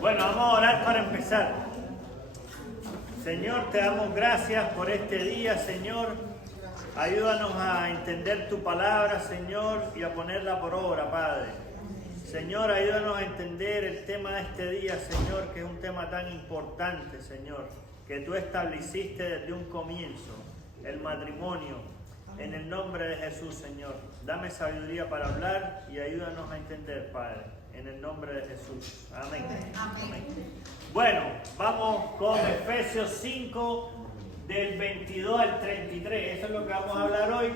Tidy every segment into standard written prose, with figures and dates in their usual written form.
Bueno, vamos a orar para empezar. Señor, te damos gracias por este día, Señor. Ayúdanos a entender tu palabra, Señor, y a ponerla por obra, Padre. Señor, ayúdanos a entender el tema de este día, Señor, que es un tema tan importante, Señor, que tú estableciste desde un comienzo, el matrimonio. En el nombre de Jesús, Señor, dame sabiduría para hablar y ayúdanos a entender, Padre, en el nombre de Jesús. Amén. Amén. Bueno, vamos con Efesios 5, del 22 al 33. Eso es lo que vamos a hablar hoy.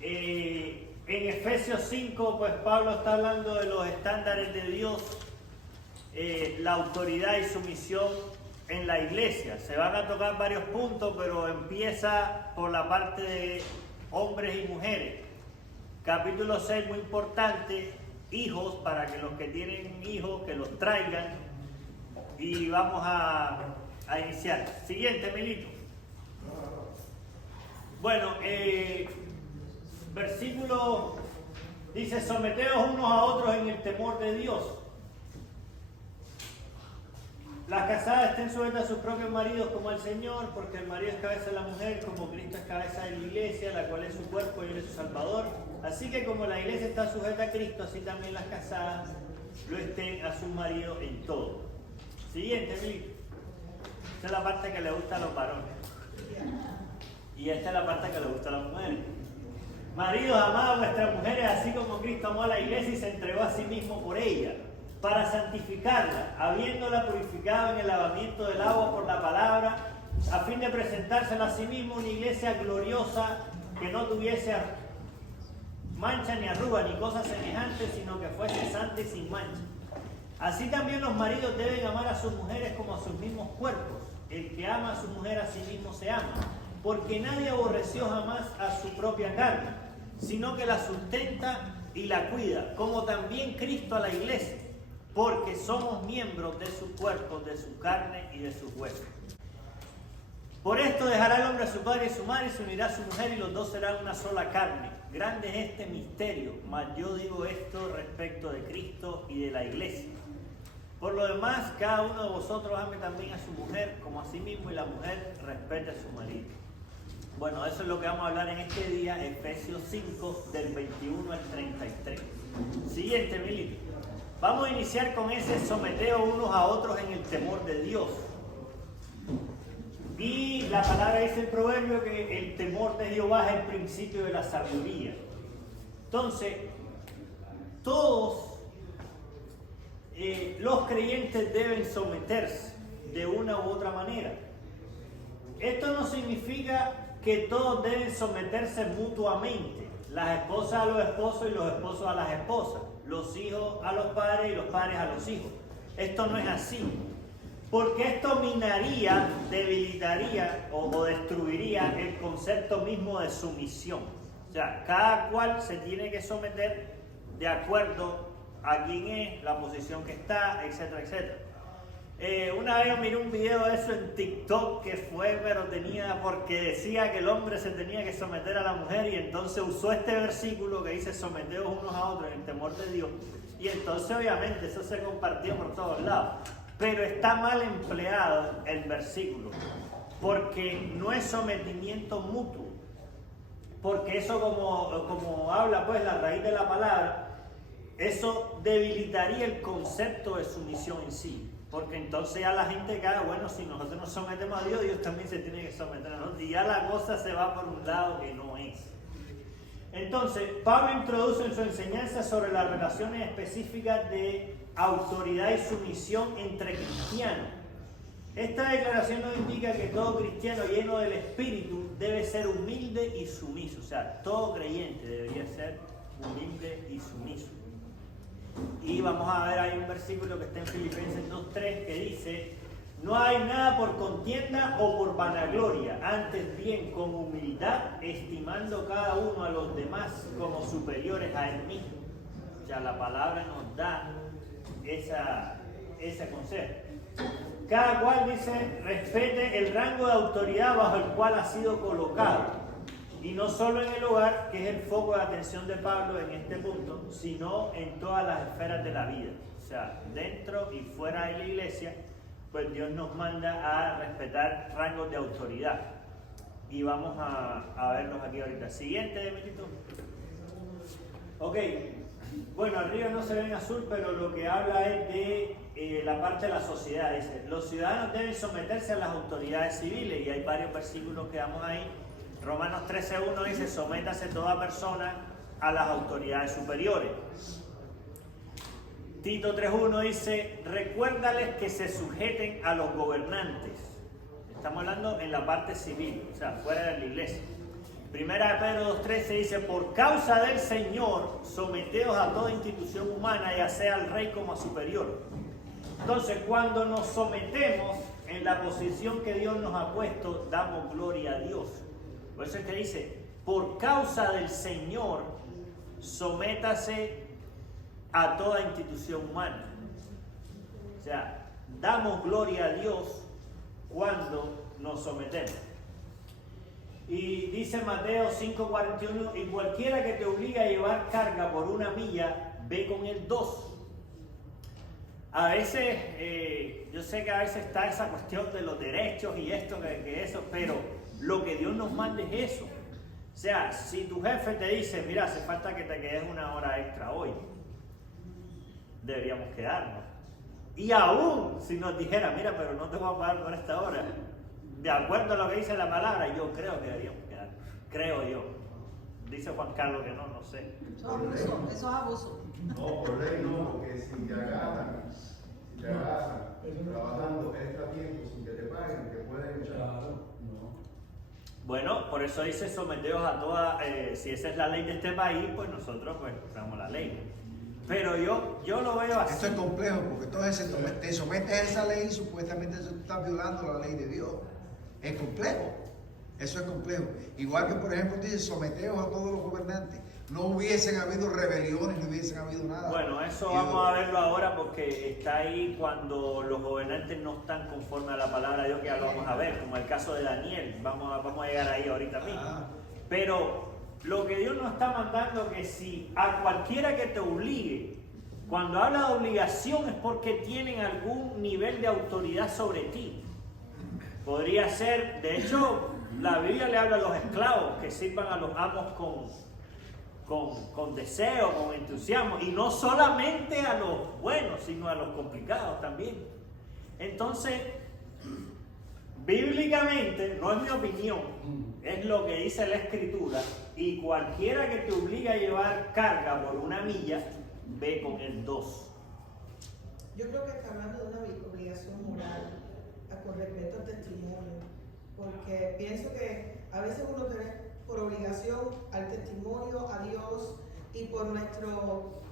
En Efesios 5, pues Pablo está hablando de los estándares de Dios, la autoridad y sumisión en la iglesia. Se van a tocar varios puntos, pero empieza por la parte de hombres y mujeres. Capítulo 6, muy importante, hijos, para que los que tienen hijos, que los traigan. Y vamos a iniciar. Siguiente, Milito. Bueno, versículo dice: someteos unos a otros en el temor de Dios. Las casadas estén sujetas a sus propios maridos como al Señor, porque el marido es cabeza de la mujer, como Cristo es cabeza de la iglesia, la cual es su cuerpo y él es su Salvador. Así que como la iglesia está sujeta a Cristo, así también las casadas lo estén a su marido en todo. Siguiente, Milito. Esta es la parte que le gusta a los varones. Y esta es la parte que le gusta a las mujeres. Maridos, amad a vuestras mujeres, así como Cristo amó a la iglesia y se entregó a sí mismo por ella, para santificarla, habiéndola purificado en el lavamiento del agua por la palabra, a fin de presentársela a sí mismo una iglesia gloriosa, que no tuviese mancha ni arruga ni cosas semejantes, sino que fuese santa y sin mancha. Así también los maridos deben amar a sus mujeres como a sus mismos cuerpos. El que ama a su mujer a sí mismo se ama, porque nadie aborreció jamás a su propia carne, sino que la sustenta y la cuida, como también Cristo a la iglesia, porque somos miembros de su cuerpo, de su carne y de sus huesos. Por esto dejará el hombre a su padre y su madre, y se unirá a su mujer, y los dos serán una sola carne. Grande es este misterio, mas yo digo esto respecto de Cristo y de la iglesia. Por lo demás, cada uno de vosotros ame también a su mujer como a sí mismo, y la mujer respete a su marido. Bueno, eso es lo que vamos a hablar en este día, Efesios 5, del 21 al 33. Siguiente, Milito. Vamos a iniciar con ese: someteos unos a otros en el temor de Dios. Y la palabra dice el proverbio que el temor de Jehová es el principio de la sabiduría. Entonces, todos los creyentes deben someterse de una u otra manera. Esto no significa que todos deben someterse mutuamente, las esposas a los esposos y los esposos a las esposas, los hijos a los padres y los padres a los hijos. Esto no es así, porque esto minaría, debilitaría o destruiría el concepto mismo de sumisión. O sea, cada cual se tiene que someter de acuerdo a quién es, la posición que está, etcétera, etcétera. Una vez miré un video de eso en TikTok que fue, pero porque decía que el hombre se tenía que someter a la mujer, y entonces usó este versículo que dice: someteos unos a otros en el temor de Dios. Y entonces obviamente eso se compartió por todos lados. Pero está mal empleado el versículo, porque no es sometimiento mutuo. Porque eso, como habla pues la raíz de la palabra, eso debilitaría el concepto de sumisión en sí. Porque entonces ya la gente cae, bueno, si nosotros nos sometemos a Dios, Dios también se tiene que someter a nosotros. Y ya la cosa se va por un lado que no es. Entonces, Pablo introduce en su enseñanza sobre las relaciones específicas de autoridad y sumisión entre cristianos. Esta declaración nos indica que todo cristiano lleno del Espíritu debe ser humilde y sumiso. O sea, todo creyente debería ser humilde y sumiso. Y vamos a ver, hay un versículo que está en Filipenses 2:3 que dice: no hay nada por contienda o por vanagloria, antes bien con humildad, estimando cada uno a los demás como superiores a él mismo. O sea, la palabra nos da ese consejo. Cada cual, dice, respete el rango de autoridad bajo el cual ha sido colocado. Y no solo en el hogar, que es el foco de atención de Pablo en este punto, sino en todas las esferas de la vida. O sea, dentro y fuera de la iglesia, pues Dios nos manda a respetar rangos de autoridad. Y vamos a verlos aquí ahorita. Siguiente, Demetito. Ok, bueno, arriba no se ve en azul, pero lo que habla es de la parte de la sociedad. Dice, los ciudadanos deben someterse a las autoridades civiles, y hay varios versículos que damos ahí. Romanos 13:1 dice, sométase toda persona a las autoridades superiores. Tito 3:1 dice, recuérdales que se sujeten a los gobernantes. Estamos hablando en la parte civil, o sea, fuera de la iglesia. Primera de Pedro 2:13 dice, por causa del Señor, someteos a toda institución humana, ya sea al rey como a superior. Entonces, cuando nos sometemos en la posición que Dios nos ha puesto, damos gloria a Dios. Por eso es que dice, por causa del Señor, sométase a toda institución humana. O sea, damos gloria a Dios cuando nos sometemos. Y dice Mateo 5:41, y cualquiera que te obligue a llevar carga por 1 milla, ve con él 2. A veces, yo sé que a veces está esa cuestión de los derechos y esto, que eso, pero lo que Dios nos manda es eso. O sea, si tu jefe te dice, mira, hace falta que te quedes 1 hora extra hoy, deberíamos quedarnos. Y aún si nos dijera, mira, pero no te voy a pagar por esta hora, de acuerdo a lo que dice la palabra, yo creo que deberíamos quedarnos. Creo yo. Dice Juan Carlos que no sé. Eso es abuso. No, por ley no, porque si te agarran trabajando extra tiempo sin que te paguen, te pueden echar. Bueno, por eso dice someteos a toda, si esa es la ley de este país, pues nosotros pues usamos la ley. Pero yo lo veo así. Esto es complejo porque entonces te sometes a esa ley y supuestamente tú estás violando la ley de Dios. Es complejo. Eso es complejo. Igual que por ejemplo dice someteos a todos los gobernantes. No hubiesen habido rebeliones, no hubiesen habido nada. Bueno, eso vamos a verlo ahora porque está ahí cuando los gobernantes no están conforme a la palabra de Dios, que ya lo vamos a ver, como el caso de Daniel. Vamos a llegar ahí ahorita mismo. Pero lo que Dios nos está mandando que si a cualquiera que te obligue, cuando habla de obligación es porque tienen algún nivel de autoridad sobre ti. Podría ser, de hecho, la Biblia le habla a los esclavos que sirvan a los amos con deseo, con entusiasmo, y no solamente a los buenos, sino a los complicados también. Entonces, bíblicamente, no es mi opinión, es lo que dice la Escritura, y cualquiera que te obligue a llevar carga por 1 milla, ve con el 2. Yo creo que está hablando de una obligación moral con respecto al testimonio, porque pienso que a veces uno tiene por obligación al testimonio, a Dios y por nuestro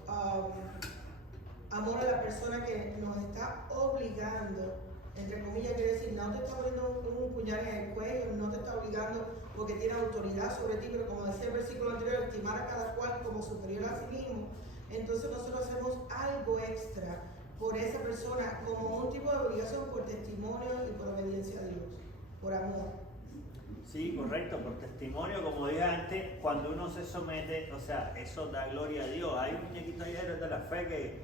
amor a la persona que nos está obligando, entre comillas, quiere decir, no te está poniendo un puñal en el cuello, no te está obligando porque tiene autoridad sobre ti, pero como decía el versículo anterior, estimar a cada cual como superior a sí mismo. Entonces nosotros hacemos algo extra por esa persona como un tipo de obligación por testimonio y por obediencia a Dios, por amor. Sí, correcto, por testimonio, como dije antes, cuando uno se somete, o sea, eso da gloria a Dios. Hay un muñequito ahí de la fe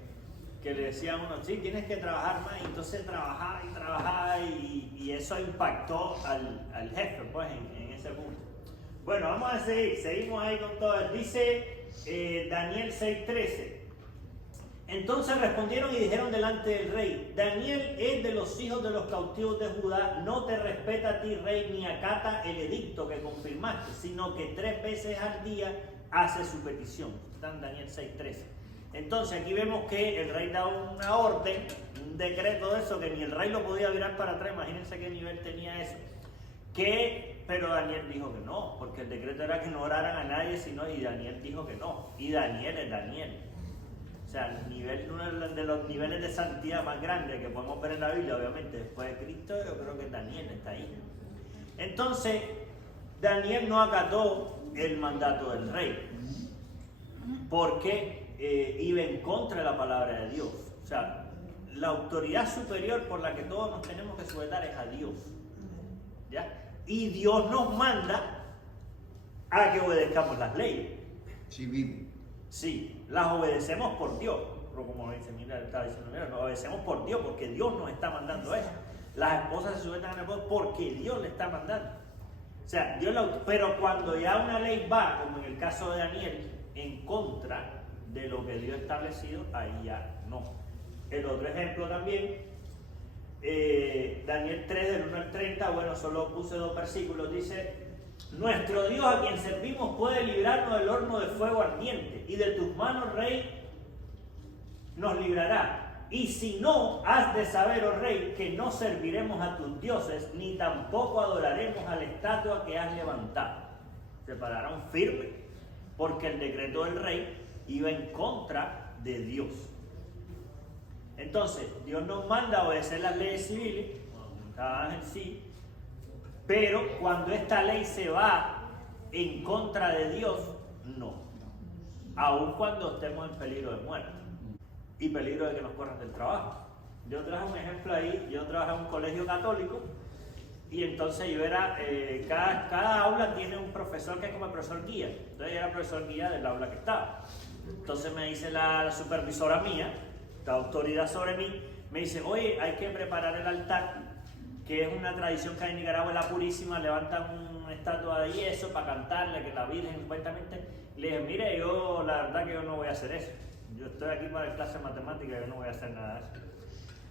que le decía a uno, sí, tienes que trabajar más, y entonces trabajaba y eso impactó al jefe, pues, en ese punto. Bueno, vamos a seguimos ahí con todo. Dice Daniel 6:13. Entonces respondieron y dijeron delante del rey, Daniel es de los hijos de los cautivos de Judá, no te respeta a ti, rey, ni acata el edicto que confirmaste, sino que 3 veces al día hace su petición. Está en Daniel 6:13. Entonces aquí vemos que el rey da una orden, un decreto de eso, que ni el rey lo podía virar para atrás, imagínense qué nivel tenía eso. Pero Daniel dijo que no, porque el decreto era que no oraran a nadie, y Daniel dijo que no, y Daniel es Daniel. O sea, uno de los niveles de santidad más grandes que podemos ver en la Biblia, obviamente, después de Cristo, yo creo que Daniel está ahí. Entonces, Daniel no acató el mandato del rey, porque iba en contra de la palabra de Dios. O sea, la autoridad superior por la que todos nos tenemos que sujetar es a Dios. ¿Ya? Y Dios nos manda a que obedezcamos las leyes. Civil. Sí, las obedecemos por Dios. como dice, mira, está diciendo, mira, nos obedecemos por Dios, porque Dios nos está mandando eso. Las esposas se sujetan al esposo porque Dios le está mandando. O sea, pero cuando ya una ley va, como en el caso de Daniel, en contra de lo que Dios ha establecido, ahí ya no. El otro ejemplo también, Daniel 3 del 1 al 30, bueno, solo puse 2 versículos, dice: nuestro Dios a quien servimos puede librarnos del horno de fuego ardiente, y de tus manos, rey, nos librará. Y si no, has de saber, oh rey, que no serviremos a tus dioses, ni tampoco adoraremos a la estatua que has levantado. Se pararon firmes, porque el decreto del rey iba en contra de Dios. Entonces, Dios nos manda a obedecer las leyes civiles, en sí, pero cuando esta ley se va en contra de Dios, no. Aun cuando estemos en peligro de muerte y peligro de que nos corran del trabajo. Yo traje un ejemplo ahí. Yo trabajé en un colegio católico y entonces yo era, cada aula tiene un profesor que es como el profesor guía. Entonces yo era profesor guía del aula que estaba. Entonces me dice la supervisora mía, la autoridad sobre mí, me dice: oye, hay que preparar el altar, que es una tradición que hay en Nicaragua, la Purísima, levantan una estatua de yeso para cantarle que la Virgen supuestamente. Le dije: mire, yo la verdad que yo no voy a hacer eso. Yo estoy aquí para clase de matemáticas, yo no voy a hacer nada de eso.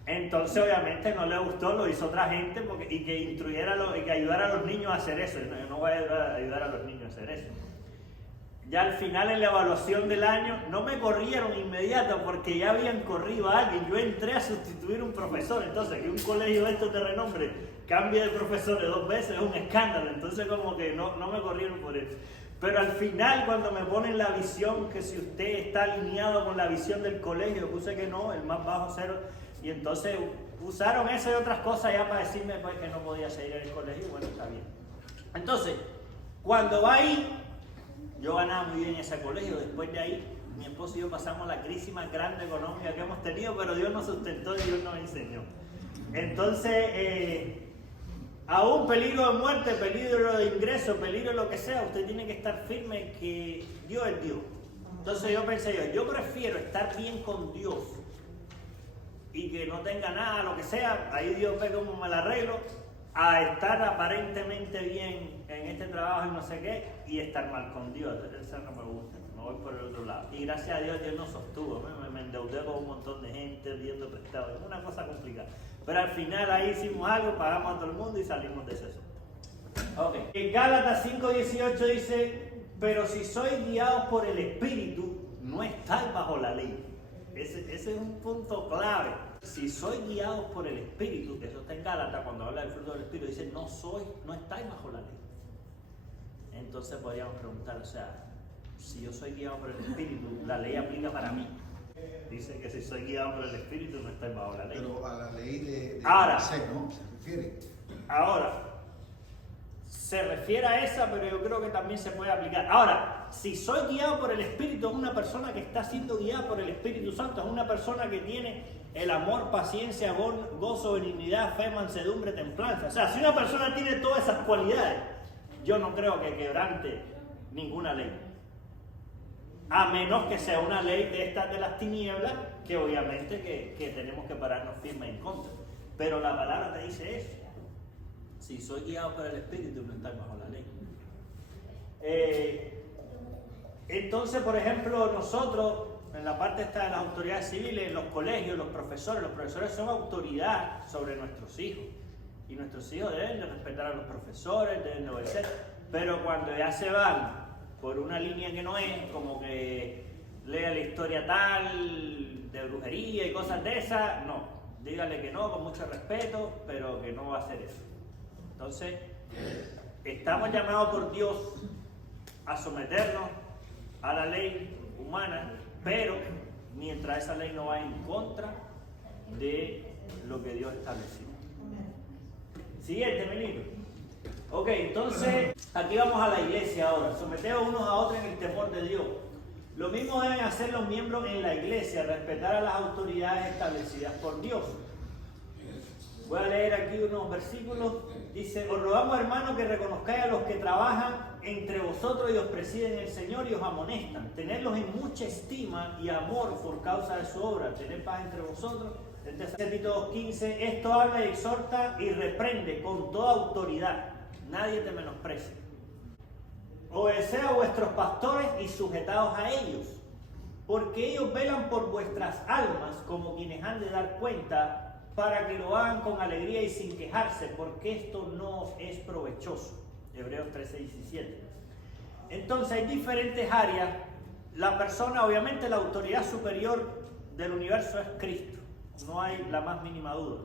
Entonces obviamente no le gustó, lo hizo otra gente, y que instruyera, y que ayudara a los niños a hacer eso. Yo no voy a ayudar a los niños a hacer eso. Ya al final, en la evaluación del año, no me corrieron inmediato porque ya habían corrido a alguien. Yo entré a sustituir un profesor. Entonces, que un colegio de estos de renombre cambie de profesores 2 veces es un escándalo. Entonces, como que no me corrieron por eso. Pero al final, cuando me ponen la visión, que si usted está alineado con la visión del colegio, puse que no, el más bajo 0. Y entonces usaron eso y otras cosas ya para decirme pues, que no podía seguir en el colegio. Bueno, está bien. Entonces, cuando va ahí, yo ganaba muy bien en ese colegio. Después de ahí, mi esposo y yo pasamos la crisis más grande económica que hemos tenido, pero Dios nos sustentó y Dios nos enseñó. Entonces, aún peligro de muerte, peligro de ingreso, peligro de lo que sea, usted tiene que estar firme que Dios es Dios. Entonces yo pensé, yo prefiero estar bien con Dios y que no tenga nada, lo que sea, ahí Dios ve cómo me la arreglo, a estar aparentemente bien en este trabajo y no sé qué, y estar mal con Dios. Eso no me gusta, me voy por el otro lado. Y gracias a Dios, Dios nos sostuvo. Me endeudé con un montón de gente, pidiendo prestado. Es una cosa complicada. Pero al final ahí hicimos algo, pagamos a todo el mundo y salimos de ese asunto. Ok. En Gálatas 5:18 dice: pero si sois guiados por el Espíritu, no estáis bajo la ley. Ese es un punto clave. Si sois guiados por el Espíritu, que eso está en Gálatas, cuando habla del fruto del Espíritu, dice: no estáis bajo la ley. Entonces podríamos preguntar, o sea, si yo soy guiado por el Espíritu, la ley aplica para mí. Dice que si soy guiado por el Espíritu, no estáis bajo la ley. Pero a la ley de ahora, ¿no? Se refiere. Ahora, se refiere a esa, pero yo creo que también se puede aplicar. Ahora, si soy guiado por el Espíritu, es una persona que está siendo guiada por el Espíritu Santo, es una persona que tiene el amor, paciencia, gozo, benignidad, fe, mansedumbre, templanza. O sea, si una persona tiene todas esas cualidades, yo no creo que quebrante ninguna ley. A menos que sea una ley de estas de las tinieblas, que obviamente que tenemos que pararnos firmes en contra. Pero la palabra te dice eso. Si soy guiado por el Espíritu, no estoy bajo la ley. Entonces, por ejemplo, nosotros, en la parte esta de las autoridades civiles, los colegios, los profesores son autoridad sobre nuestros hijos. Y nuestros hijos deben de respetar a los profesores, deben de obedecer. Pero cuando ya se van por una línea que no es, como que lea la historia tal, de brujería y cosas de esas, no. Dígale que no, con mucho respeto, pero que no va a hacer eso. Entonces, estamos llamados por Dios a someternos a la ley humana, pero mientras esa ley no va en contra de lo que Dios estableció. Siguiente, Benito. Ok, entonces, aquí vamos a la iglesia ahora. Someteos unos a otros en el temor de Dios. Lo mismo deben hacer los miembros en la iglesia, respetar a las autoridades establecidas por Dios. Voy a leer aquí unos versículos. Dice: os rogamos, hermanos, que reconozcáis a los que trabajan entre vosotros y os presiden en el Señor y os amonestan. Tenedlos en mucha estima y amor por causa de su obra. Tened paz entre vosotros. En Tito 2:15, esto habla y exhorta y reprende con toda autoridad. Nadie te menosprecie. Obedeced a vuestros pastores y sujetaos a ellos, porque ellos velan por vuestras almas como quienes han de dar cuenta, para que lo hagan con alegría y sin quejarse, porque esto no es provechoso. Hebreos 13:17. Entonces hay diferentes áreas. La persona, obviamente la autoridad superior del universo es Cristo, no hay la más mínima duda.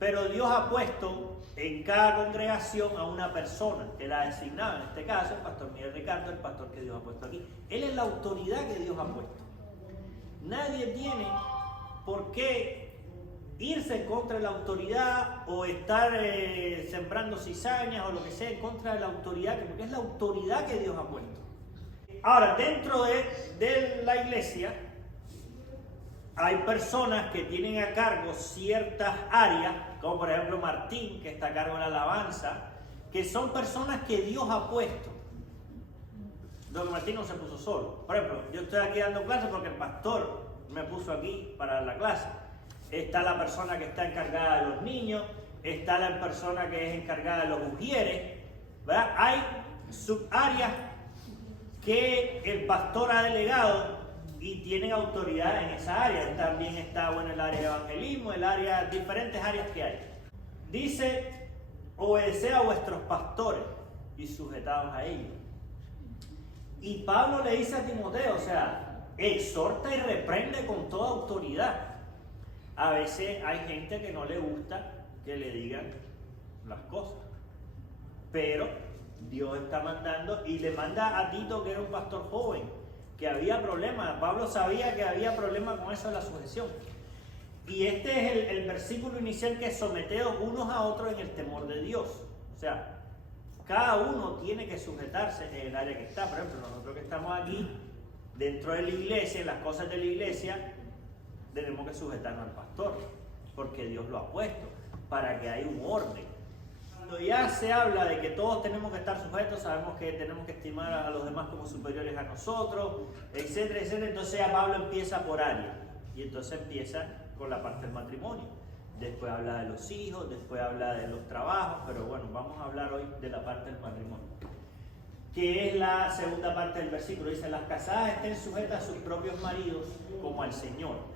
Pero Dios ha puesto en cada congregación a una persona que la ha designado, en este caso el pastor Miguel Ricardo, el pastor que Dios ha puesto aquí. Él es la autoridad que Dios ha puesto. Nadie tiene por qué irse en contra de la autoridad o estar sembrando cizañas o lo que sea en contra de la autoridad, porque es la autoridad que Dios ha puesto. Ahora, dentro de la iglesia hay personas que tienen a cargo ciertas áreas, como por ejemplo Martín, que está a cargo de la alabanza, que son personas que Dios ha puesto. Don Martín no se puso solo. Por ejemplo, yo estoy aquí dando clases porque el pastor me puso aquí para dar la clase. Está la persona que está encargada de los niños, está la persona que es encargada de los ujieres, ¿verdad? Hay subáreas que el pastor ha delegado y tienen autoridad en esa área. También está, el área de evangelismo, diferentes áreas que hay. Dice, obedeced a vuestros pastores y sujetaos a ellos. Y Pablo le dice a Timoteo, exhorta y reprende con toda autoridad. A veces hay gente que no le gusta que le digan las cosas, pero Dios está mandando y le manda a Tito, que era un pastor joven, que había problemas. Pablo sabía que había problemas con eso de la sujeción. Y este es el versículo inicial, que es someteos unos a otros en el temor de Dios. O sea, cada uno tiene que sujetarse en el área que está. Por ejemplo, nosotros que estamos aquí, dentro de la iglesia, en las cosas de la iglesia, tenemos que sujetarnos al pastor, porque Dios lo ha puesto, para que haya un orden. Cuando ya se habla de que todos tenemos que estar sujetos, sabemos que tenemos que estimar a los demás como superiores a nosotros, etcétera, etcétera. Entonces ya Pablo empieza por área, y entonces empieza con la parte del matrimonio. Después habla de los hijos, después habla de los trabajos, pero bueno, vamos a hablar hoy de la parte del matrimonio, que es la segunda parte del versículo. Dice, las casadas estén sujetas a sus propios maridos como al Señor.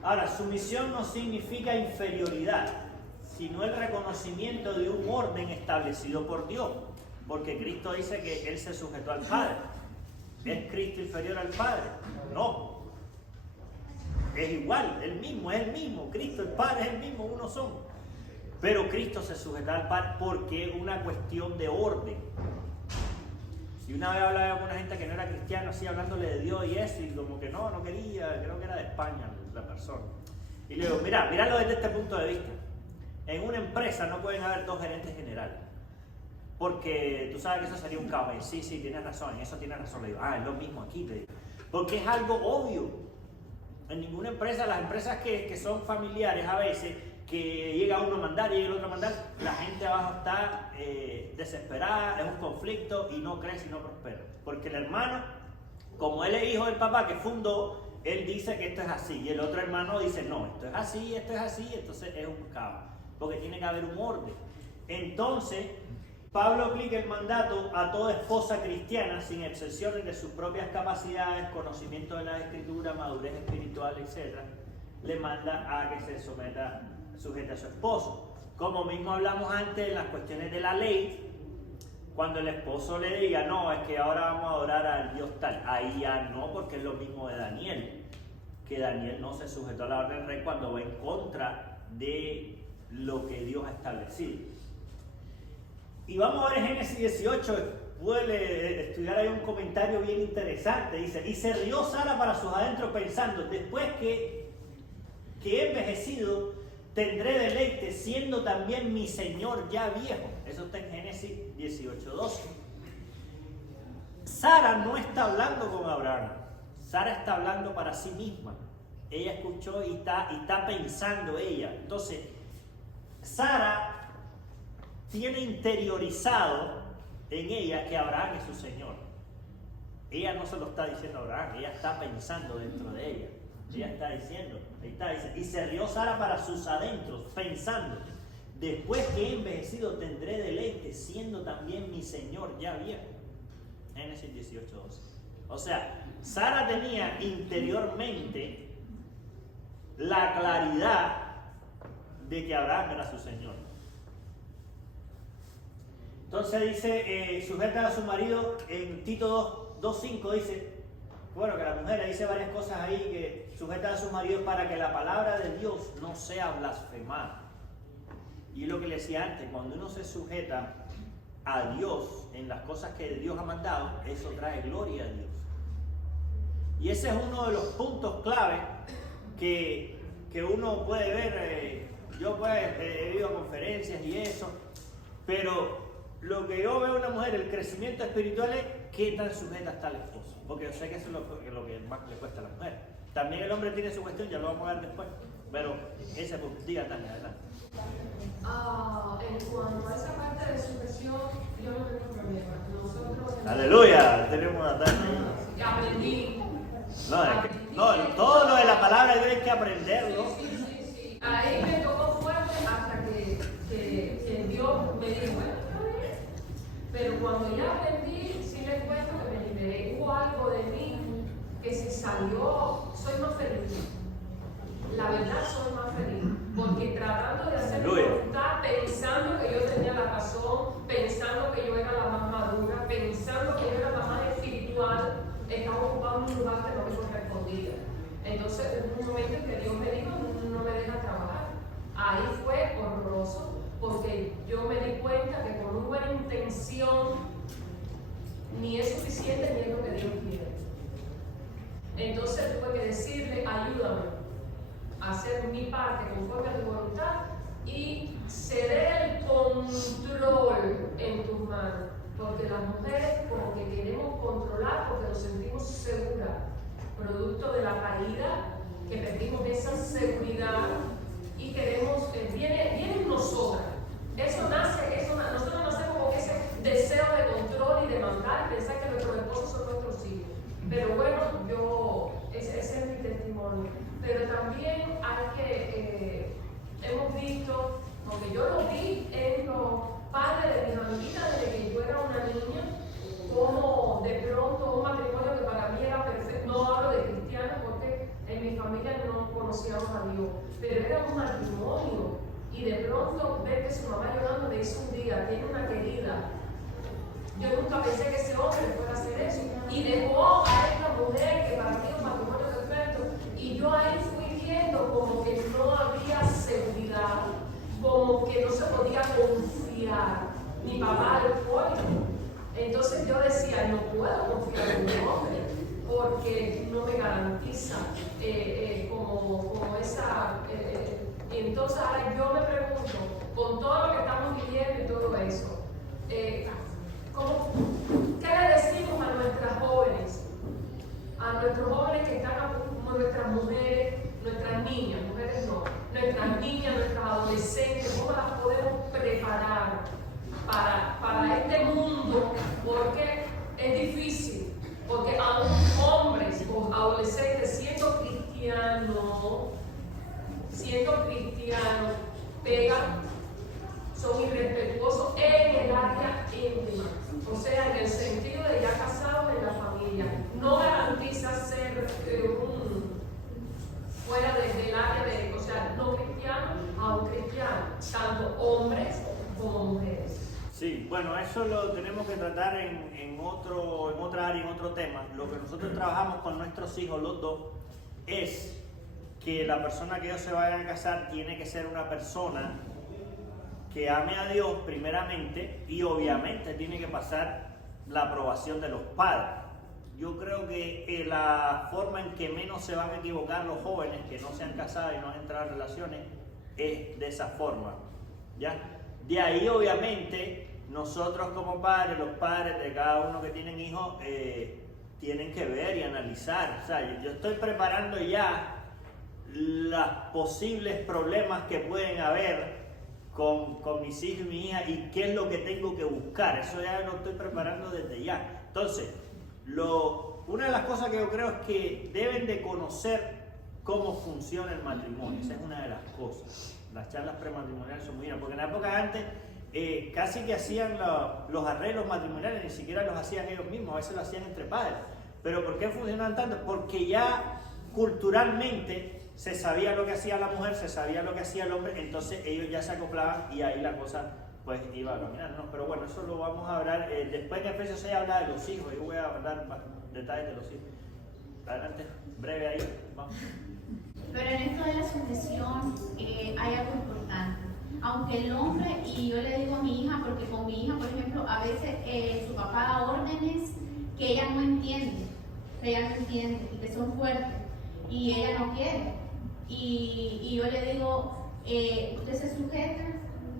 Ahora, sumisión no significa inferioridad, sino el reconocimiento de un orden establecido por Dios, porque Cristo dice que Él se sujetó al Padre. ¿Es Cristo inferior al Padre? No. Es igual, es el mismo. Cristo, el Padre es el mismo, uno son. Pero Cristo se sujetó al Padre porque es una cuestión de orden. Y una vez hablaba con una gente que no era cristiana, así hablándole de Dios y eso, y como que no quería, creo que era de España la persona. Y le digo, míralo desde este punto de vista. En una empresa no pueden haber dos gerentes generales, porque tú sabes que eso sería un caos. Sí, tienes razón, en eso tienes razón. Le digo, es lo mismo aquí, le digo. Porque es algo obvio. En ninguna empresa, las empresas que son familiares a veces, que llega uno a mandar y llega el otro a mandar, la gente abajo está desesperada, es un conflicto y no crece y no prospera. Porque el hermano, como él es hijo del papá que fundó, él dice que esto es así, y el otro hermano dice, no, esto es así, entonces es un caos, porque tiene que haber un orden. Entonces, Pablo aplica el mandato a toda esposa cristiana, sin excepciones de sus propias capacidades, conocimiento de la Escritura, madurez espiritual, etc. Le manda a que se sujete a su esposo. Como mismo hablamos antes en las cuestiones de la ley, cuando el esposo le diga, no, es que ahora vamos a adorar al Dios tal, ahí ya no, porque es lo mismo de Daniel, que Daniel no se sujetó a la orden del rey cuando va en contra de lo que Dios ha establecido. Y vamos a ver Génesis 18, puede estudiar ahí un comentario bien interesante. Dice, y se rió Sara para sus adentros pensando, después que he envejecido, tendré deleite, siendo también mi Señor ya viejo. Eso está en Génesis 18:12. Sara no está hablando con Abraham. Sara está hablando para sí misma. Ella escuchó y está pensando ella. Entonces, Sara tiene interiorizado en ella que Abraham es su Señor. Ella no se lo está diciendo a Abraham, ella está pensando dentro de ella. Ella está diciendo, ahí está, dice, y se rió Sara para sus adentros, pensando, después que he envejecido tendré deleite, siendo también mi Señor ya viejo. Génesis 18:12. O sea, Sara tenía interiormente la claridad de que Abraham era su Señor. Entonces dice, sujetan a su marido, en Tito 2:5 dice, bueno, que la mujer le dice varias cosas ahí, que sujetan a sus maridos para que la palabra de Dios no sea blasfemada. Y lo que le decía antes, cuando uno se sujeta a Dios en las cosas que Dios ha mandado, eso trae gloria a Dios. Y ese es uno de los puntos clave que uno puede ver. Yo pues he ido a conferencias y eso, pero lo que yo veo en una mujer, el crecimiento espiritual es qué tan sujeta está el esposo. Porque yo sé que eso es lo que más le cuesta a la mujer. También el hombre tiene su cuestión, ya lo vamos a ver después. Pero ese punto, diga, Tania, adelante. En cuanto a esa parte de sujeción, yo no tengo problema. Nosotros. Aleluya, tenemos a Tania. Aprendí. No, todo lo de la palabra de Dios hay que aprenderlo. Sí. Ahí me tocó fuerte hasta que Dios me dijo, bueno, está bien. Pero cuando ya aprendí, sí les cuento que me liberé. Hubo algo de mí que se salió, soy más feliz. La verdad, soy más feliz. Porque tratando de hacer mi voluntad, pensando que yo tenía la razón, pensando que yo era la más madura, pensando que yo era la más espiritual, estaba ocupando un lugar que no me correspondía. Entonces hubo un momento en que Dios me dijo, no me deja trabajar. Ahí fue horroroso, porque yo me di cuenta que con una buena intención ni es suficiente ni es lo que Dios quiere. Entonces tuve que decirle, ayúdame a hacer mi parte conforme a tu voluntad y ceder el control en tus manos. Porque las mujeres como que queremos controlar porque nos sentimos seguras, producto de la caída, que perdimos esa seguridad y queremos, viene en nosotras. Nosotros nacemos con ese deseo de control y de mandar y pensar que nuestros esposos son nuestros hijos. Pero bueno, ese es mi testimonio. Pero también hay que, hemos visto, porque yo lo vi en los padres de mis amiguitas desde que yo era una niña, como de pronto un matrimonio que para mí era perfecto, no hablo de cristianos porque en mi familia no conocíamos a Dios, pero era un matrimonio y de pronto ver que su mamá llorando me dice un día, tiene una querida. Yo nunca pensé que ese hombre fuera a hacer eso y dejó a esta mujer que para mí es un matrimonio perfecto y yo ahí fui viendo como que no había seguridad, como que no se podía confiar. Mi papá al pollo. Entonces yo decía, no puedo confiar en un hombre porque no me garantiza como esa. Entonces ahora yo me pregunto, con todo lo que estamos viviendo y todo eso, ¿qué le decimos a nuestras jóvenes? A nuestros jóvenes que están como nuestras mujeres, nuestras niñas, mujeres no, nuestras niñas, nuestras adolescentes, ¿cómo las podemos preparar para este mundo? Porque es difícil, porque aún hombres o adolescentes siendo cristianos, pegan, son irrespetuosos en el área íntima, o sea, en el sentido de ya casados en la familia. No garantiza ser fuera del área de, o sea, no cristiano a un cristiano, tanto hombres como mujeres. Sí, bueno, eso lo tenemos que tratar en otra área, en otro tema. Lo que nosotros trabajamos con nuestros hijos, los dos, es que la persona que ellos se vayan a casar tiene que ser una persona que ame a Dios primeramente y obviamente tiene que pasar la aprobación de los padres. Yo creo que la forma en que menos se van a equivocar los jóvenes que no se han casado y no han entrado en relaciones es de esa forma, ¿ya? De ahí obviamente nosotros como padres, los padres de cada uno que tienen hijos, tienen que ver y analizar. O sea, yo estoy preparando ya los posibles problemas que pueden haber con mis hijos y mi hija y qué es lo que tengo que buscar. Eso ya lo estoy preparando desde ya. Entonces, una de las cosas que yo creo es que deben de conocer cómo funciona el matrimonio. Esa es una de las cosas. Las charlas prematrimoniales son muy buenas, porque en la época de antes casi que hacían los arreglos matrimoniales, ni siquiera los hacían ellos mismos, a veces lo hacían entre padres. ¿Pero por qué funcionan tanto? Porque ya culturalmente se sabía lo que hacía la mujer, se sabía lo que hacía el hombre, entonces ellos ya se acoplaban y ahí la cosa pues iba caminando, ¿no? Pero bueno, eso lo vamos a hablar, después en Efesios 6 habla de los hijos, yo voy a hablar más detalles de los hijos. Adelante, breve ahí, vamos. Pero en esto de la sujeción hay algo importante. Aunque el hombre, y yo le digo a mi hija, porque con mi hija, por ejemplo, a veces su papá da órdenes que ella no entiende, y que son fuertes, y ella no quiere. Y yo le digo, usted se sujeta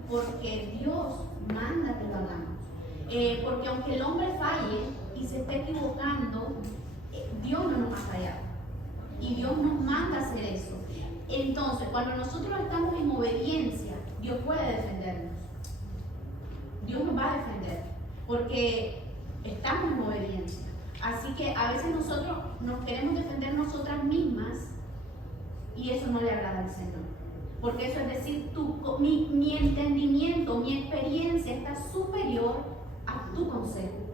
porque Dios manda que lo hagamos. Porque aunque el hombre falle y se esté equivocando, Dios no nos ha fallado. Y Dios nos manda a hacer eso. Entonces, cuando nosotros estamos en obediencia, Dios puede defendernos. Dios nos va a defender, porque estamos en obediencia. Así que a veces nosotros nos queremos defender nosotras mismas y eso no le agrada al Señor. Porque eso es decir, mi entendimiento, mi experiencia está superior a tu consejo.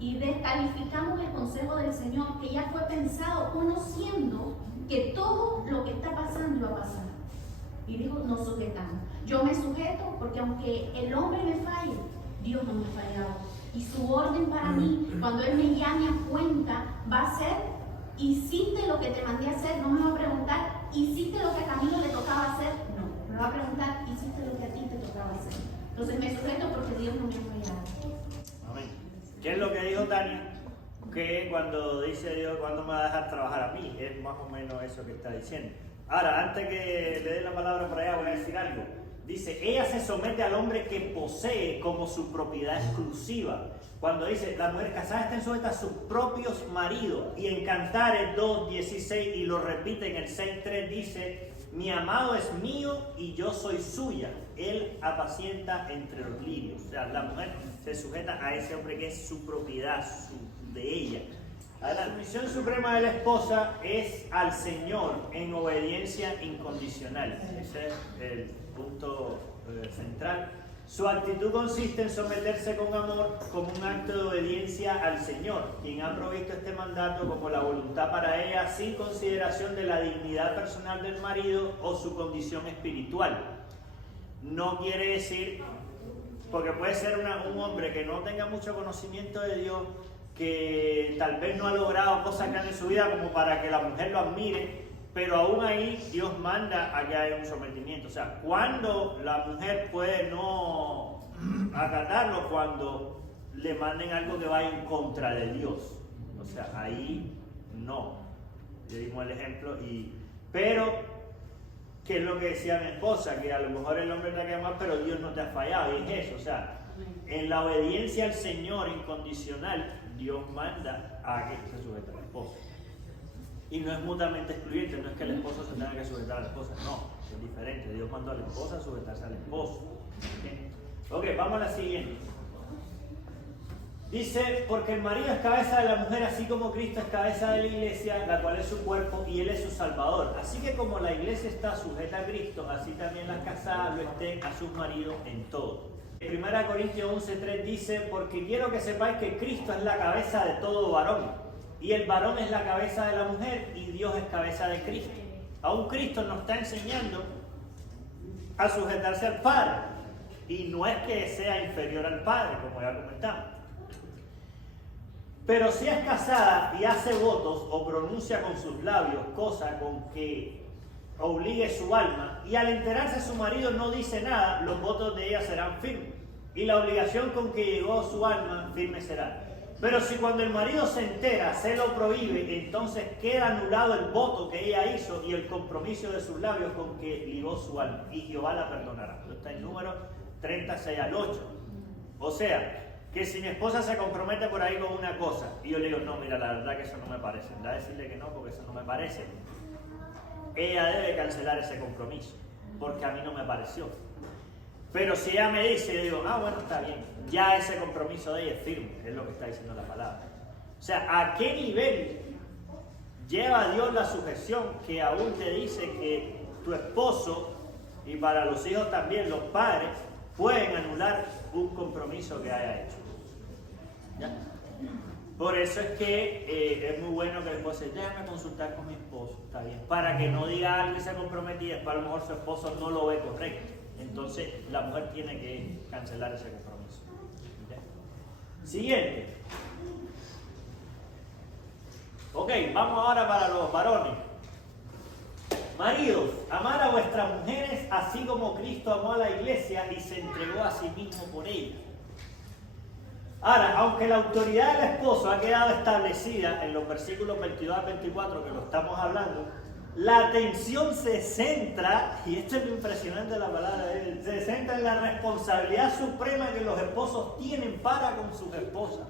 Y descalificamos el consejo del Señor, que ya fue pensado conociendo que todo lo que está pasando iba a pasar. Y dijo, nos sujetamos. Yo me sujeto porque aunque el hombre me falle, Dios no me ha fallado. Y su orden para mí, cuando Él me llame a cuenta, va a ser, hiciste lo que te mandé a hacer. No me va a preguntar, ¿hiciste lo que a Camilo le tocaba hacer? No, me va a preguntar, ¿hiciste lo que a ti te tocaba hacer? Entonces me sujeto porque Dios no me ha fallado. Amén. ¿Qué es lo que dijo Tania? Que cuando dice Dios, ¿cuándo me va a dejar trabajar a mí? Es más o menos eso que está diciendo. Ahora, antes que le dé la palabra para allá, voy a decir algo. Dice, ella se somete al hombre que posee como su propiedad exclusiva. Cuando dice, la mujer casada está sujeta a sus propios maridos. Y en Cantares 2:16, y lo repite en el 6:3, dice, mi amado es mío y yo soy suya. Él apacienta entre los lirios. O sea, la mujer se sujeta a ese hombre que es su propiedad, de ella. La misión suprema de la esposa es al Señor en obediencia incondicional. Ese es el punto central. Su actitud consiste en someterse con amor como un acto de obediencia al Señor, quien ha provisto este mandato como la voluntad para ella, sin consideración de la dignidad personal del marido o su condición espiritual. No quiere decir, porque puede ser un hombre que no tenga mucho conocimiento de Dios, que tal vez no ha logrado cosas grandes en su vida como para que la mujer lo admire, pero aún ahí Dios manda a que haya un sometimiento. O sea, cuando la mujer puede no acatarlo, cuando le manden algo que vaya en contra de Dios. O sea, ahí no. Le dimos el ejemplo, pero ¿qué es lo que decía mi esposa? Que a lo mejor el hombre te ha quedado mal, pero Dios no te ha fallado. Y es eso, o sea, en la obediencia al Señor incondicional, Dios manda a que se sujete a la esposa. Y no es mutuamente excluyente, no es que el esposo se tenga que sujetar a la esposa, no, es diferente. Dios mandó a la esposa a sujetarse al esposo. Ok, vamos a la siguiente. Dice, porque el marido es cabeza de la mujer, así como Cristo es cabeza de la iglesia, la cual es su cuerpo y Él es su Salvador. Así que como la iglesia está sujeta a Cristo, así también las casadas lo estén a sus maridos en todo. 1 Corintios 11:3 dice, porque quiero que sepáis que Cristo es la cabeza de todo varón, y el varón es la cabeza de la mujer, y Dios es cabeza de Cristo. Aún Cristo nos está enseñando a sujetarse al Padre, y no es que sea inferior al Padre, como ya comentamos. Pero si es casada y hace votos o pronuncia con sus labios cosa con que obligue su alma, y al enterarse su marido no dice nada, los votos de ella serán firmes, y la obligación con que llegó su alma firme será. Pero si cuando el marido se entera se lo prohíbe, entonces queda anulado el voto que ella hizo y el compromiso de sus labios con que ligó su alma, y Jehová la perdonará. Esto está en número 36 al 8. O sea, que si mi esposa se compromete por ahí con una cosa, y yo le digo, no, mira, la verdad que eso no me parece, da a decirle que no, porque eso no me parece, ella debe cancelar ese compromiso, porque a mí no me pareció. Pero si ella me dice, yo digo, ah, bueno, está bien, ya ese compromiso de ella es firme, es lo que está diciendo la palabra. O sea, ¿a qué nivel lleva Dios la sujeción que aún te dice que tu esposo, y para los hijos también, los padres, pueden anular un compromiso que haya hecho? ¿Ya? Por eso es que es muy bueno que el esposo diga, déjame consultar con mi esposo, está bien, para que no diga algo y se comprometa y después a lo mejor su esposo no lo ve correcto. Entonces la mujer tiene que cancelar ese compromiso. ¿Ya? Siguiente. Ok, vamos ahora para los varones. Maridos, amad a vuestras mujeres así como Cristo amó a la iglesia y se entregó a sí mismo por ella. Ahora, aunque la autoridad del esposo ha quedado establecida en los versículos 22 al 24 que lo estamos hablando, la atención se centra, y esto es lo impresionante de la palabra de él, se centra en la responsabilidad suprema que los esposos tienen para con sus esposas.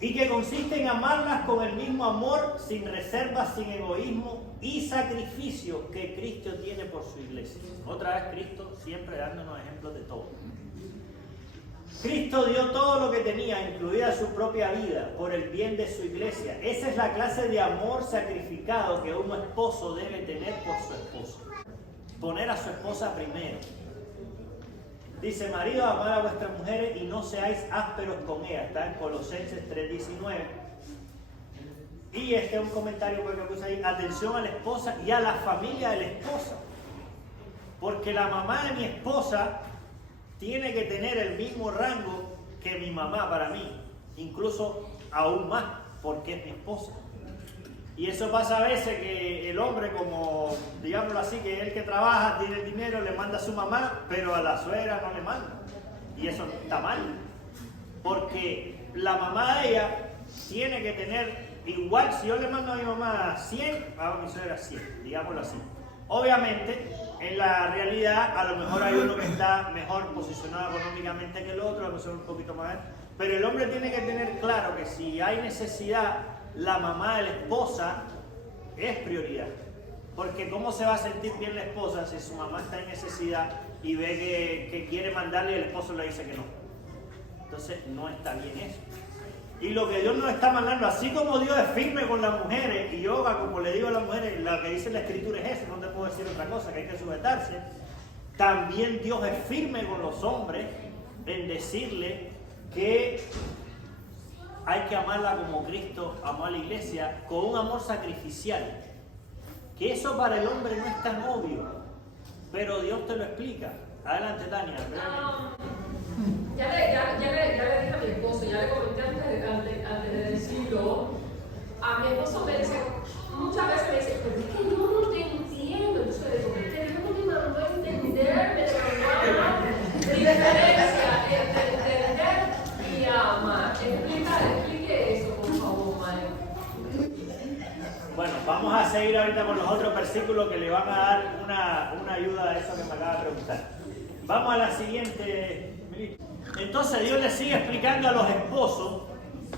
Y que consiste en amarlas con el mismo amor, sin reservas, sin egoísmo y sacrificio que Cristo tiene por su iglesia. Otra vez Cristo siempre dándonos ejemplos de todo. Cristo dio todo lo que tenía, incluida su propia vida, por el bien de su iglesia. Esa es la clase de amor sacrificado que un esposo debe tener por su esposa. Poner a su esposa primero. Dice, marido, amad a vuestras mujeres y no seáis ásperos con ellas. Está en Colosenses 3:19. Y este es un comentario que puse ahí. Atención a la esposa y a la familia de la esposa. Porque la mamá de mi esposa tiene que tener el mismo rango que mi mamá para mí. Incluso aún más, porque es mi esposa. Y eso pasa a veces que el hombre, como digámoslo así, que es el que trabaja, tiene el dinero, le manda a su mamá, pero a la suegra no le manda. Y eso está mal. Porque la mamá de ella tiene que tener igual, si yo le mando a mi mamá 100, a mi suegra 100, digámoslo así. Obviamente, en la realidad, a lo mejor hay uno que está mejor posicionado económicamente que el otro, a lo mejor un poquito más. Pero el hombre tiene que tener claro que si hay necesidad, la mamá de la esposa es prioridad. Porque ¿cómo se va a sentir bien la esposa si su mamá está en necesidad y ve que quiere mandarle y el esposo le dice que no? Entonces no está bien eso. Y lo que Dios nos está mandando, así como Dios es firme con las mujeres, y yo, como le digo a las mujeres, lo que dice la Escritura es eso, no te puedo decir otra cosa, que hay que sujetarse. También Dios es firme con los hombres en decirle que hay que amarla como Cristo amó a la iglesia, con un amor sacrificial. Que eso para el hombre no es tan obvio, pero Dios te lo explica. Adelante, Tania. Ya le dije a mi esposo, ya le comenté antes de decirlo. A mi esposo me dice, muchas veces me dice, pero es que yo no te entiendo. Entonces le digo, es que Dios no te mandó a entender, me mandó a amar. Diferencia entre entender y amar. Explique eso, por favor, Mario. Bueno, vamos a seguir ahorita con los otros versículos que le van a dar una ayuda a eso que me acaba de preguntar. Vamos a la siguiente. Entonces Dios le sigue explicando a los esposos,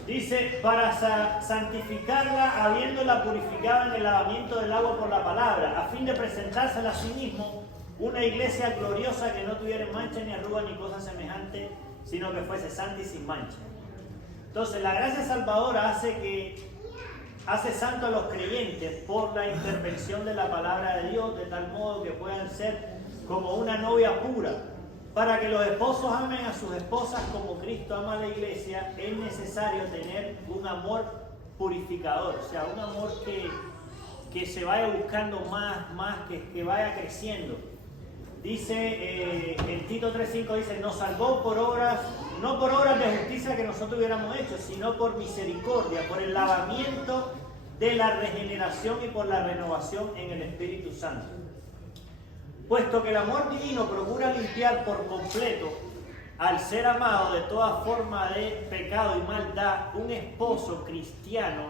dice, para santificarla, habiéndola purificado en el lavamiento del agua por la palabra, a fin de presentársela a sí mismo una iglesia gloriosa que no tuviera mancha ni arruga ni cosa semejante, sino que fuese santa y sin mancha. Entonces la gracia salvadora hace santo a los creyentes por la intervención de la palabra de Dios, de tal modo que puedan ser como una novia pura. Para que los esposos amen a sus esposas como Cristo ama a la iglesia, es necesario tener un amor purificador, o sea, un amor que se vaya buscando más, que vaya creciendo. Dice, en Tito 3:5 dice, nos salvó por obras, no por obras de justicia que nosotros hubiéramos hecho, sino por misericordia, por el lavamiento de la regeneración y por la renovación en el Espíritu Santo. Puesto que el amor divino procura limpiar por completo al ser amado de toda forma de pecado y maldad, un esposo cristiano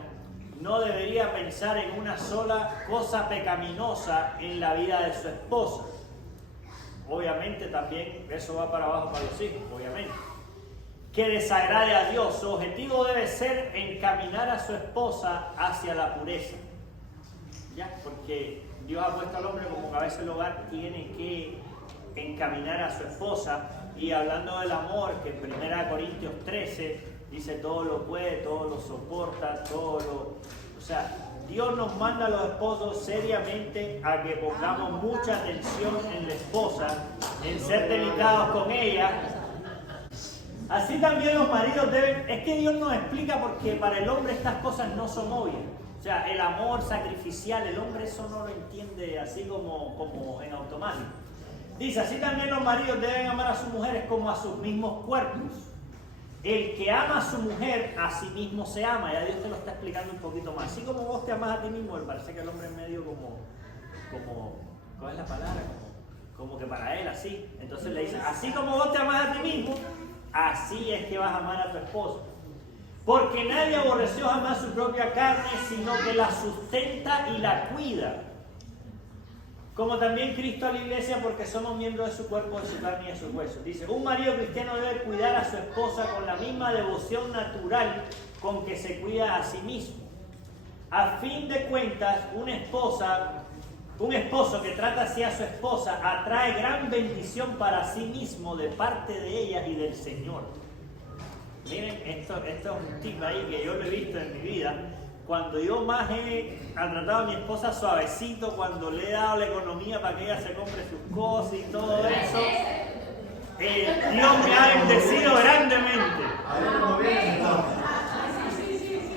no debería pensar en una sola cosa pecaminosa en la vida de su esposa. Obviamente también eso va para abajo para los hijos, obviamente. Que desagrade a Dios. Su objetivo debe ser encaminar a su esposa hacia la pureza. ¿Ya? Porque Dios ha puesto al hombre como cabeza del hogar, tiene que encaminar a su esposa. Y hablando del amor, que en 1 Corintios 13 dice todo lo puede, todo lo soporta, O sea, Dios nos manda a los esposos seriamente a que pongamos mucha atención en la esposa, en ser delicados con ella. Así también los maridos deben... Es que Dios nos explica porque para el hombre estas cosas no son obvias. O sea, el amor sacrificial, el hombre eso no lo entiende así como en automático. Dice, así también los maridos deben amar a sus mujeres como a sus mismos cuerpos. El que ama a su mujer, a sí mismo se ama. Ya Dios te lo está explicando un poquito más. Así como vos te amas a ti mismo, me parece que el hombre es medio ¿cuál es la palabra? Como que para él, así. Entonces le dice, así como vos te amas a ti mismo, así es que vas a amar a tu esposa. Porque nadie aborreció jamás su propia carne, sino que la sustenta y la cuida. Como también Cristo a la iglesia, porque somos miembros de su cuerpo, de su carne y de sus huesos. Dice, un marido cristiano debe cuidar a su esposa con la misma devoción natural con que se cuida a sí mismo. A fin de cuentas, un esposo que trata así a su esposa atrae gran bendición para sí mismo de parte de ella y del Señor. Miren, esto es un tip ahí que yo lo he visto en mi vida. Cuando yo más he tratado a mi esposa suavecito, cuando le he dado la economía para que ella se compre sus cosas y todo eso, Dios me ha bendecido grandemente.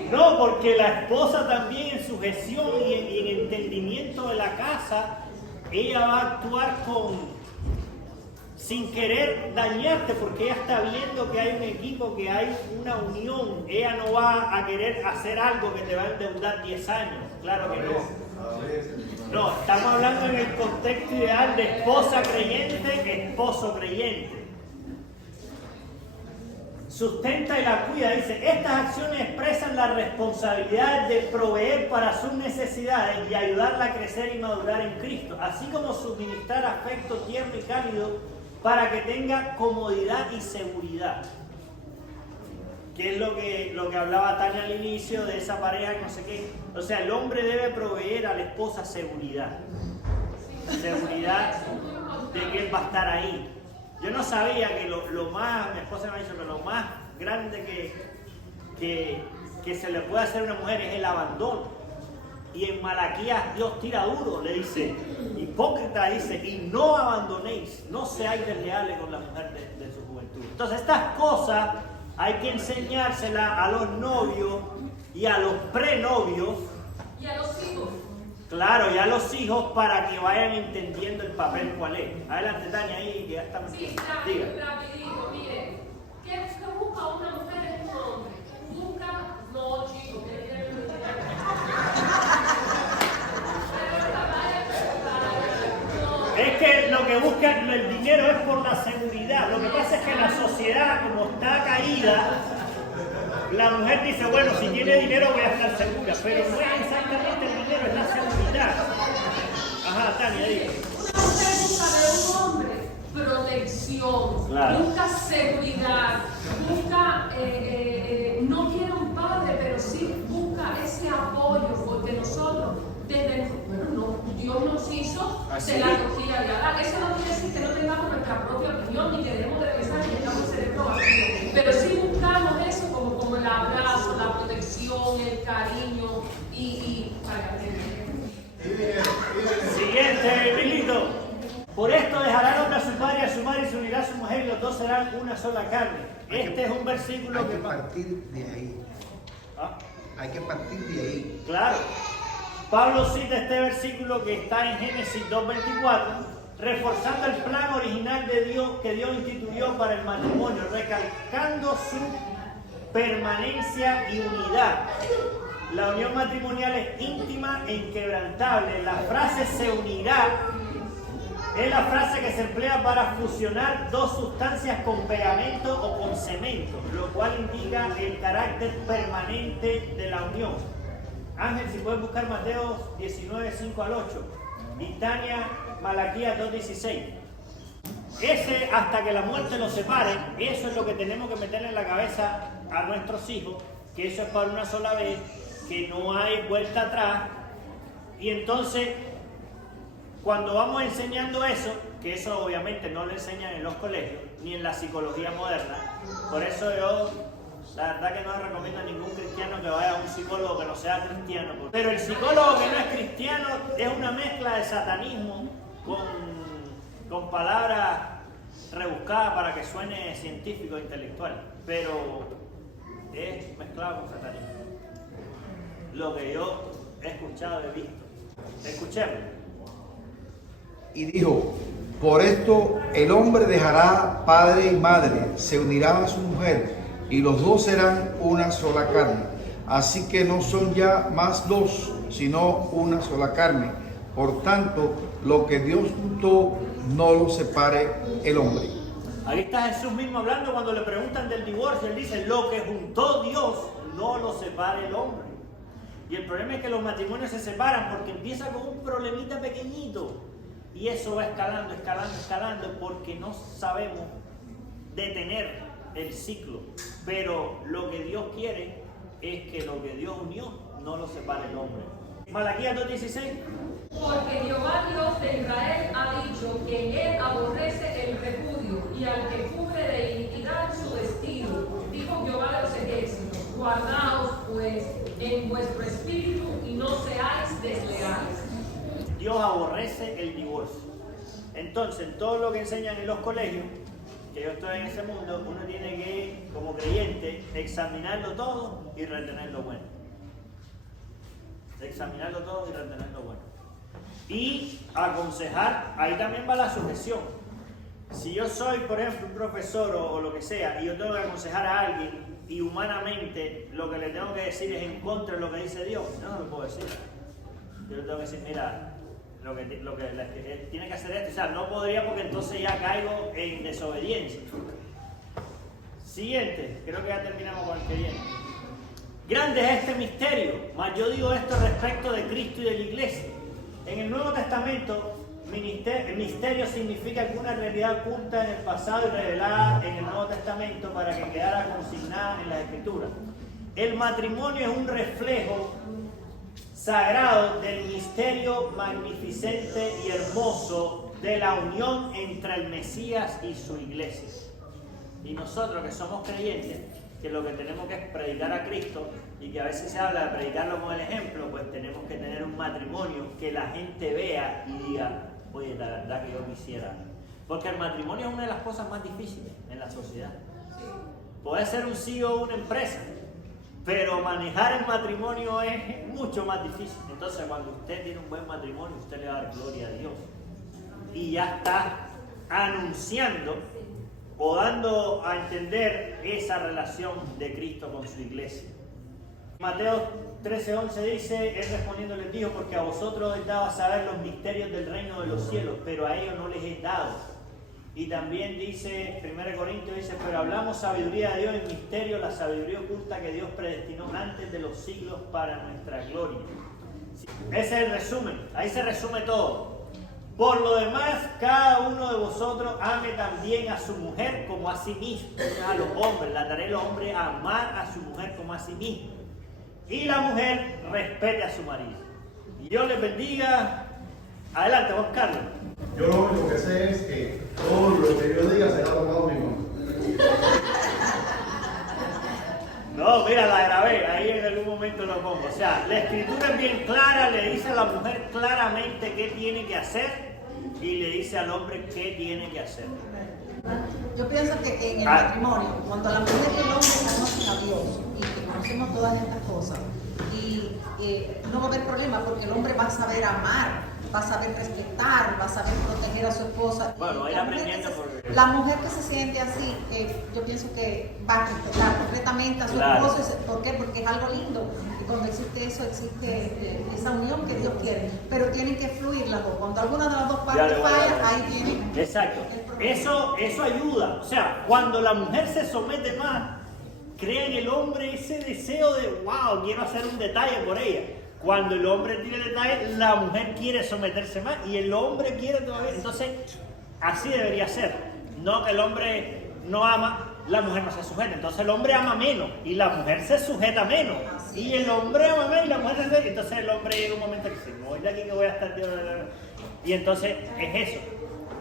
No, porque la esposa también en su gestión y en entendimiento de la casa, ella va a actuar sin querer dañarte, porque ella está viendo que hay un equipo, que hay una unión. Ella no va a querer hacer algo que te va a endeudar 10 años, claro que no. No, estamos hablando en el contexto ideal de esposa creyente, esposo creyente. Sustenta y la cuida, dice, estas acciones expresan la responsabilidad de proveer para sus necesidades y ayudarla a crecer y madurar en Cristo, así como suministrar afecto tierno y cálido para que tenga comodidad y seguridad. Que es lo que hablaba Tania al inicio de esa pareja, no sé qué. O sea, el hombre debe proveer a la esposa seguridad. Seguridad de que él va a estar ahí. Yo no sabía que lo más, mi esposa me ha dicho que lo más grande que se le puede hacer a una mujer es el abandono. Y en Malaquías Dios tira duro, le dice, hipócrita, dice, y no abandonéis, no seáis desleales con la mujer de su juventud. Entonces estas cosas hay que enseñárselas a los novios y a los prenovios. Y a los hijos. Claro, y a los hijos para que vayan entendiendo el papel cuál es. Adelante, Tania, ahí que ya estamos. Sí, rapidito, mire. ¿Qué busca una mujer en un hombre? Busca, no, chicos, es que lo que buscan el dinero es por la seguridad. Lo que pasa es que la sociedad, como está caída, la mujer dice, bueno, si tiene dinero voy a estar segura, pero no es exactamente el dinero, es la seguridad. Ajá, Tania, diga. Una mujer busca de un hombre protección, claro. Busca seguridad, busca, no quiere un padre, pero sí busca ese apoyo, porque nosotros, Dios nos hizo de la cogida de Adán. Eso no quiere decir que no tengamos nuestra propia opinión, ni queremos de pensar que tengamos cerebro vacío, pero sí buscamos eso como el abrazo, la protección, el cariño y para que... Siguiente, Milito. Por esto dejará el hombre a su padre y a su madre y se unirá a su mujer y los dos serán una sola carne. Este es un versículo hay que partir de ahí. ¿Ah? Hay que partir de ahí. Claro. Pablo cita este versículo que está en Génesis 2:24, reforzando el plan original de Dios que Dios instituyó para el matrimonio, recalcando su permanencia y unidad. La unión matrimonial es íntima e inquebrantable. La frase se unirá es la frase que se emplea para fusionar dos sustancias con pegamento o con cemento, lo cual indica el carácter permanente de la unión. Ángel, si puedes buscar Mateo 19, 5 al 8 y Tania, Malaquías 2:16. Ese hasta que la muerte los separe, eso es lo que tenemos que meterle en la cabeza a nuestros hijos, que eso es para una sola vez, que no hay vuelta atrás. Y entonces, cuando vamos enseñando eso, que eso obviamente no lo enseñan en los colegios, ni en la psicología moderna, por eso yo, la verdad que no recomiendo a ningún cristiano que vaya a un psicólogo que no sea cristiano. Pero el psicólogo que no es cristiano es una mezcla de satanismo con palabras rebuscadas para que suene científico e intelectual, pero es mezclado con satanismo. Lo que yo he escuchado, he visto. Escuchemos. Y dijo, por esto el hombre dejará padre y madre, se unirá a su mujer, y los dos serán una sola carne. Así que no son ya más dos, sino una sola carne. Por tanto, lo que Dios juntó, no lo separe el hombre. Ahí está Jesús mismo hablando cuando le preguntan del divorcio. Él dice, lo que juntó Dios, no lo separe el hombre. Y el problema es que los matrimonios se separan porque empieza con un problemita pequeñito. Y eso va escalando, escalando, escalando, porque no sabemos detener el ciclo. Pero lo que Dios quiere es que lo que Dios unió no lo separe el hombre. Malaquías 2:16. Porque Jehová Dios de Israel ha dicho que él aborrece el repudio y al que cubre de iniquidad su vestido. Dijo Jehová de los ejércitos, guardaos pues en vuestro espíritu y no seáis desleales. Dios aborrece el divorcio. Entonces, en todo lo que enseñan en los colegios, que yo estoy en ese mundo, uno tiene que, como creyente, examinarlo todo y retener lo bueno. Examinarlo todo y retener lo bueno. Y aconsejar, ahí también va la sujeción. Si yo soy, por ejemplo, un profesor o lo que sea, y yo tengo que aconsejar a alguien, y humanamente lo que le tengo que decir es en contra de lo que dice Dios, yo no lo puedo decir. Yo le tengo que decir, mira, lo que tiene que hacer esto. O sea, no podría porque entonces ya caigo en desobediencia. Siguiente, creo que ya terminamos con el que viene. Grande es este misterio, mas yo digo esto respecto de Cristo y de la iglesia. En el Nuevo Testamento, misterio significa alguna realidad oculta en el pasado y revelada en el Nuevo Testamento para que quedara consignada en las Escrituras. El matrimonio es un reflejo sagrado del misterio magnificente y hermoso de la unión entre el Mesías y su iglesia. Y nosotros que somos creyentes, que lo que tenemos que es predicar a Cristo, y que a veces se habla de predicarlo con el ejemplo, pues tenemos que tener un matrimonio que la gente vea y diga, oye, la verdad que yo quisiera. Porque el matrimonio es una de las cosas más difíciles en la sociedad. Puede ser un CEO o una empresa, pero manejar el matrimonio es mucho más difícil. Entonces, cuando usted tiene un buen matrimonio, usted le va a dar gloria a Dios. Y ya está anunciando o dando a entender esa relación de Cristo con su iglesia. Mateo 13:11 dice, él respondiendo les dijo, porque a vosotros os daba saber los misterios del reino de los cielos, pero a ellos no les he dado. Y también dice, 1 Corintios dice, pero hablamos sabiduría de Dios en misterio, la sabiduría oculta que Dios predestinó antes de los siglos para nuestra gloria. Ese es el resumen, ahí se resume todo. Por lo demás, cada uno de vosotros ame también a su mujer como a sí mismo. A los hombres, la tarea de los hombres es amar a su mujer como a sí mismo. Y la mujer respete a su marido. Y Dios les bendiga. Adelante, Juan Carlos. Yo lo único que sé es que todo lo que yo diga será tomado mi mano. No, mira, la grabé, ahí en algún momento lo pongo. O sea, la escritura es bien clara, le dice a la mujer claramente qué tiene que hacer y le dice al hombre qué tiene que hacer. Yo pienso que en el matrimonio, cuando la mujer y el hombre conocen a Dios y que conocemos todas estas cosas, y no va a haber problema porque el hombre va a saber amar, va a saber respetar, va a saber proteger a su esposa. Bueno, va a ir aprendiendo porque... La mujer que se siente así, yo pienso que va a respetar completamente a su esposo. ¿Por qué? Porque es algo lindo. Y cuando existe eso, existe esa unión que Dios quiere. Pero tienen que fluir las dos. Cuando alguna de las dos partes falla, ahí tienen... Exacto. Eso ayuda. O sea, cuando la mujer se somete más, crea en el hombre ese deseo de, wow, quiero hacer un detalle por ella. Cuando el hombre tiene detalle, la mujer quiere someterse más y el hombre quiere todavía. Entonces, así debería ser. No que el hombre no ama, la mujer no se sujeta. Entonces el hombre ama menos y la mujer se sujeta menos. Y el hombre ama menos y la mujer se sujeta. Entonces el hombre llega un momento que dice, no, es de aquí que voy a estar. Y entonces es eso.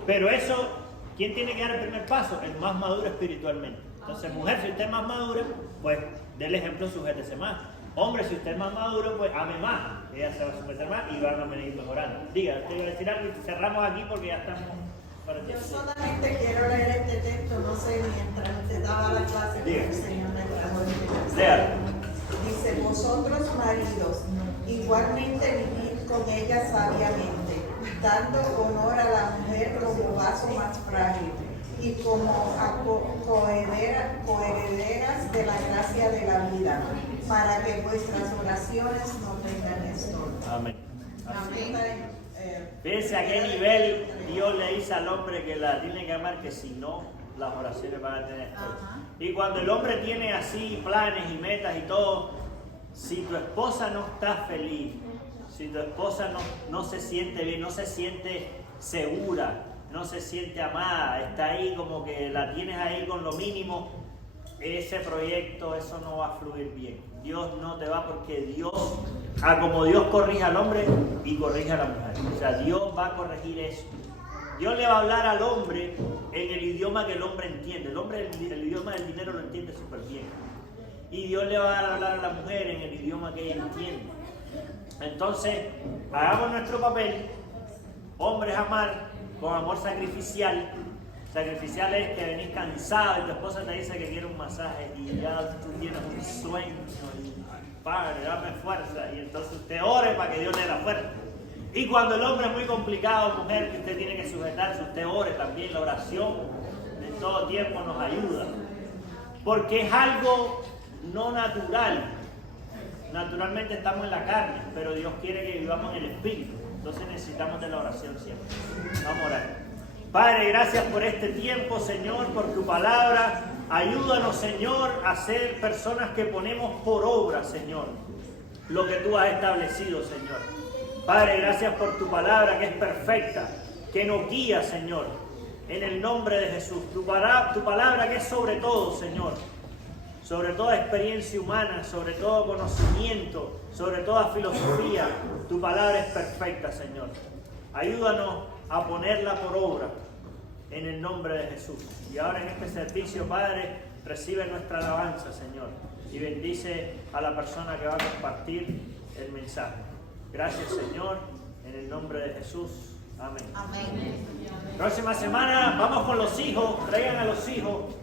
Pero eso, ¿quién tiene que dar el primer paso? El más maduro espiritualmente. Entonces, mujer, si usted es más madura, pues dé el ejemplo, sujétese más. Hombre, si usted es más maduro, pues ame más. Ella se va a someter más y van a venir mejorando. Diga, usted iba a decir algo y cerramos aquí porque ya estamos para el Yo tiempo. solamente quiero leer este texto, no sé, mientras usted daba la clase que el Señor me trajo este texto. Léalo. Dice, vosotros maridos, igualmente vivid con ella sabiamente, dando honor a la mujer como vaso más frágil y como a coherederas de la gracia de la vida, para que vuestras oraciones no tengan estorbo. Amén. Amén. Fíjense a qué nivel Dios le dice al hombre que la tiene que amar, que si no, las oraciones van a tener estorbo. Y cuando el hombre tiene así planes y metas y todo, si tu esposa no está feliz, si tu esposa no se siente bien, no se siente segura, no se siente amada, está ahí como que la tienes ahí con lo mínimo, ese proyecto, eso no va a fluir bien. Dios no te va, porque Dios, como Dios corrige al hombre y corrige a la mujer. O sea, Dios va a corregir eso. Dios le va a hablar al hombre en el idioma que el hombre entiende. El hombre el idioma del dinero lo entiende súper bien. Y Dios le va a hablar a la mujer en el idioma que ella entiende. Entonces, hagamos nuestro papel. Hombres, amar con amor sacrificial. Sacrificial es que venís cansado y tu esposa te dice que quiere un masaje y ya tú tienes un sueño y Padre, dame fuerza. Y entonces usted ore para que Dios le dé la fuerza. Y cuando el hombre es muy complicado, mujer, que usted tiene que sujetarse, usted ore también. La oración de todo tiempo nos ayuda. Porque es algo no natural. Naturalmente estamos en la carne, pero Dios quiere que vivamos en el espíritu. Entonces necesitamos de la oración siempre. Vamos a orar. Padre, gracias por este tiempo, Señor, por tu palabra. Ayúdanos, Señor, a ser personas que ponemos por obra, Señor, lo que tú has establecido, Señor. Padre, gracias por tu palabra que es perfecta, que nos guía, Señor, en el nombre de Jesús. Tu palabra que es sobre todo, Señor, sobre toda experiencia humana, sobre todo conocimiento, sobre toda filosofía. Tu palabra es perfecta, Señor. Ayúdanos a ponerla por obra en el nombre de Jesús. Y ahora en este servicio, Padre, recibe nuestra alabanza, Señor, y bendice a la persona que va a compartir el mensaje. Gracias, Señor, en el nombre de Jesús. Amén. Amén. Próxima semana vamos con los hijos. Traigan a los hijos.